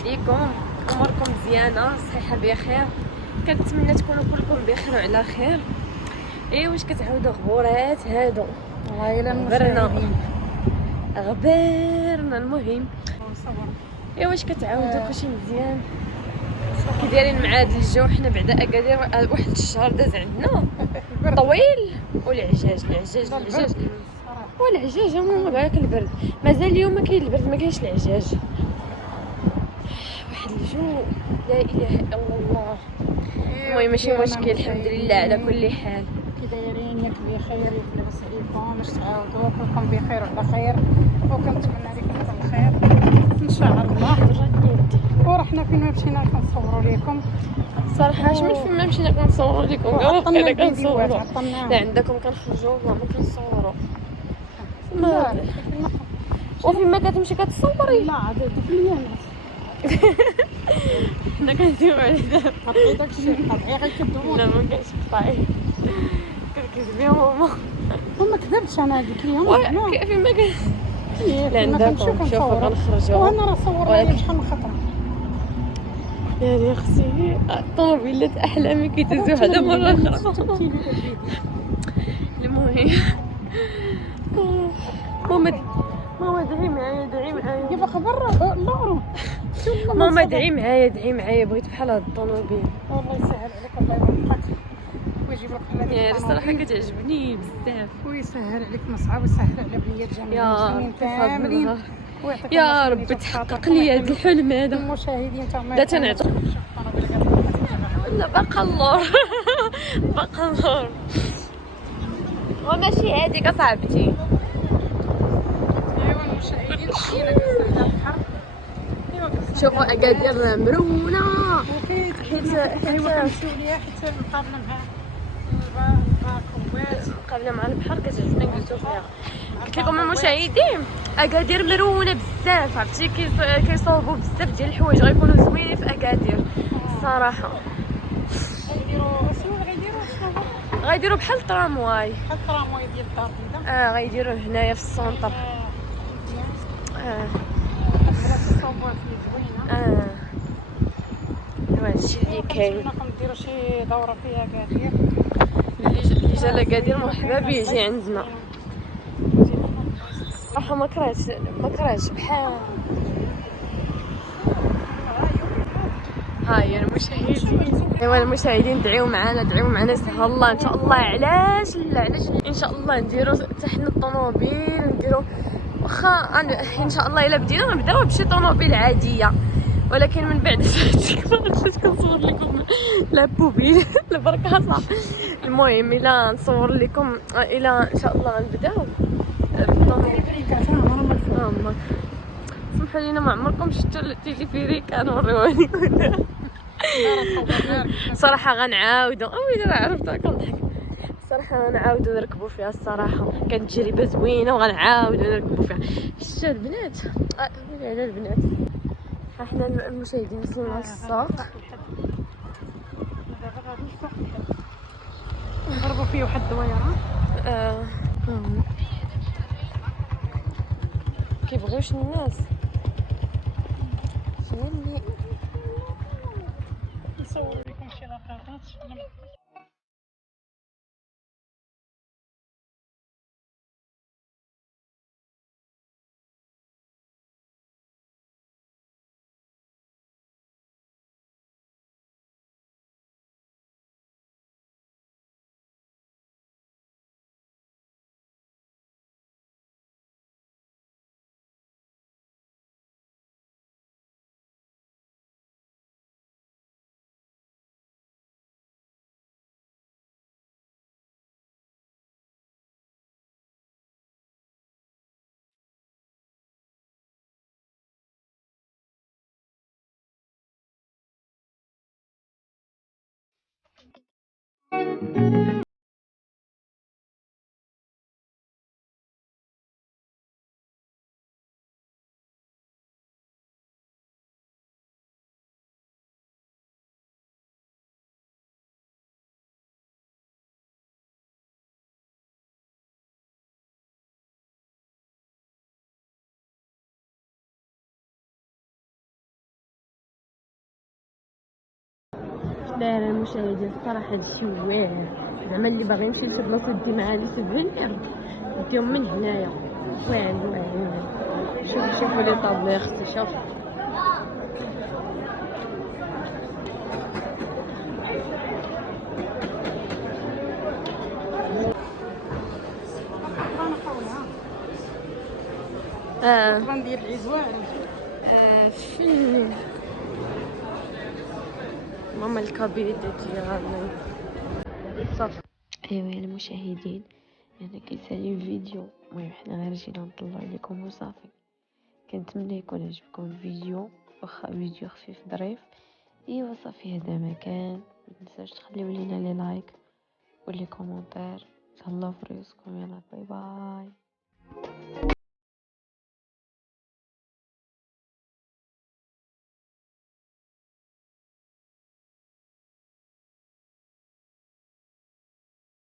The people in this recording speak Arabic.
عليكم؟ اموركم مزيانه صحيحه بخير؟ كنتمنى تكونوا كلكم بخير وعلى خير. واش كتعاودوا غبورات هادو؟ والله الا غبرنا المهم. واش كتعاودوا كلشي مزيان؟ كي دايرين مع هذا الجو؟ حنا بعدا اكادير واحد الشهر داز عندنا طويل والعجاج والعجاج هما بالك البرد مازال اليوم ما كاين البرد ما كاينش العجاج. واحد الجو لا اله الا الله. المهم ماشي مشكل الحمد لله على كل حال. كي دايرين؟ ياك بخير، ياك لاباس عليكم؟ باش تعاودوا كلكم بخير وعلى خير، وكنتمنى لكم كل خير ان شاء الله. ورحنا فين ما مشينا كنصوروا لكم صراحه اش من فين ما مشينا كنصوروا لكم عطلنا كاع كنصوروا. عطلنا لا عندكم كنخرجوا والله ما كنصوروا. وفين ما كتمشي كتصوري؟ لا عاد ديك اليامات حنا كنديروا على دابا قطعي داكشي، قطعي غير كدومو. لا ما كاينش قطعي كتكذبي ماما. وما كذبتش انا هذيك اليوم فين ما كان. لا عندكم شوفوا كنخرجوا وانا راه صورنا شحال من خطره. يا اختي الطوموبيلات احلامي كيدوزو هذا مره اخرى. المهم ماما دعي معايا كيف خبر اللورو ماما دعي معايا بغيت بحال هاد الطوموبيل. والله يسهل عليك الله يوفقك ويجيب لك الذي يا الصراحه كتعجبني بزاف ويسهل عليك مصعب ويسهل على بنيه جميع المسلمين كاملين يا رب تحقق لي هذا الحلم هذا. المشاهدين تما لا تنعطوا لا باقا اللور باقا اللور وماشي هاديك اصاحبتي. ايوا المشاهدين شتينا كنستحنا البحر. شوفوا اكادير مرونه حيت كنمشيو ليها حيت مقابله مع الباكوات مقابله مع البحر كتعجبنا نجلسوا فيها. قلت لكم المشاهدين اكادير مرونه بزاف عرفتي كيصاوبوا بزاف ديال الحوايج غيكونوا زوينين في اكادير الصراحه. غيديروا بحال الترامواي ديال الدار البيضاء. غيديروا هنايا في السونطر. الصوبات اللي زوينه. هادشي اللي كاين. نديروا شي دوره فيها اكادير. اللي جا لاكادير مرحبا به يجي عندنا. صراحه ما كرهتش بحال هاي المشاهدين. ايوا المشاهدين دعيو معنا سهل الله ان شاء الله. علاش ان شاء الله نديرو تحنا الطوموبيل نديرو واخا ان شاء الله الا بدينا غنبداو بشي طوموبيل عاديه ولكن من بعد فاش كنصور لكم لا بوبيل البركاصه. المهم الا نصور لكم الا ان شاء الله غنبداو بالطوموبيل. سمحوا لينا ما عمركم شفتوا تيجي في ريكا نوريوها لكم. صراحه غنعاودوا راه عرفتها كنضحك. الصراحه غنعاودوا نركبوا فيها الصراحه كانت تجربه زوينه وغنعاودوا نركبوا فيها. شفتوا البنات على البنات احنا المشاهدين وصلنا للسوق. نضربوا فيه واحد الدويره. كيبغيوش الناس شنو نصور لكم شي لقطات. دايره المشاهدين الصراحه هادشي واعر، زعما اللي باغي يمشي لشي بلاصه ديما لي سوفينير نديهم من هنايا. واعر واعر. شوفوا لي طابلو يا اختي، شوف انا حولها اه غندير العيد واعر. فين ماما الكبيرة ديالنا صافي. ايوا المشاهدين انا كيسالي الفيديو، المهم حنا غير جينا نطلع عليكم وصافي. كنتمنى يكون عجبكم الفيديو، واخا فيديو خفيف ظريف. ايوا صافي هذا مكان، متنساوش تخليو لينا لي لايك ولي كومونتير. تهلاو في ريوسكم، يلا باي باي.